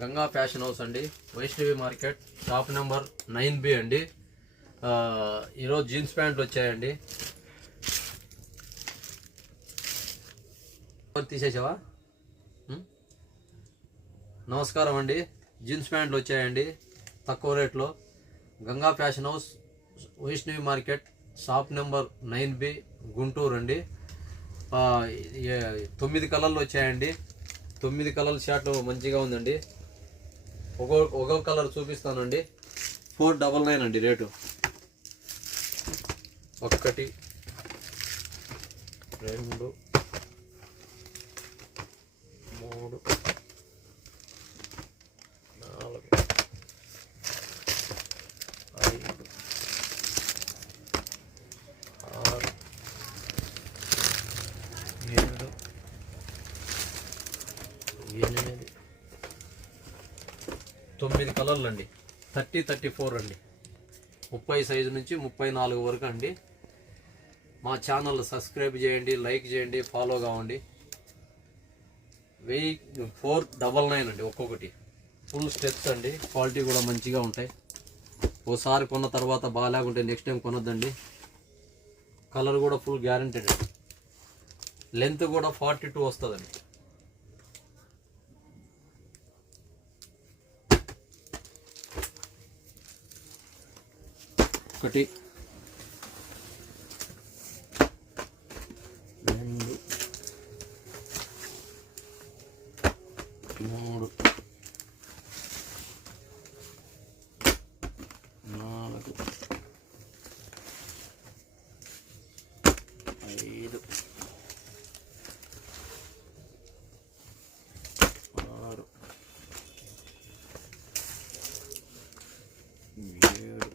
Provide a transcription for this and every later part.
Ganga fashion house అండి, Vaishnavi market, shop number 9B అండి. ఈరోజు జీన్స్ ప్యాంట్లు వచ్చాయండి. తీసేసావా? నమస్కారం అండి. జీన్స్ ప్యాంట్లు వచ్చాయండి తక్కువ రేట్లో. Ganga fashion house, Vaishnavi market, shop number 9B, Guntur అండి. 9 కలర్లు వచ్చాయండి. 9 కలర్ షర్ట్ మంచిగా ఉందండి. ఒక్కొక్క కలర్ చూపిస్తానండి. 499 అండి రేటు. 1 2 3 4 5 6 7 8 9 కలర్లు అండి. 30 34 అండి. 30 సైజు నుంచి 34 వరకు అండి. మా ఛానల్ సబ్స్క్రైబ్ చేయండి, లైక్ చేయండి, ఫాలో కావండి. 499 అండి ఒక్కొక్కటి. ఫుల్ స్టెప్స్ అండి. క్వాలిటీ కూడా మంచిగా ఉంటాయి. ఓసారి కొన్న తర్వాత బాగాలేకుంటే నెక్స్ట్ టైం కొనొద్దండి. కలర్ కూడా ఫుల్ గ్యారంటెడ్ అండి. లెంత్ కూడా 42 వస్తుందండి. ఒకటి 2 3 4 5 6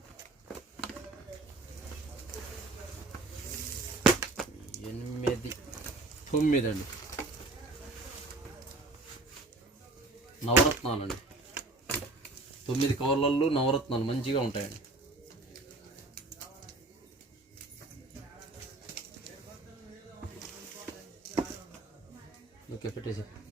7 8 9 అండి. నవరత్నాలండి. 9 కవర్లలో నవరత్నాలు మంచిగా ఉంటాయండి. ఓకే, పెట్టేసి.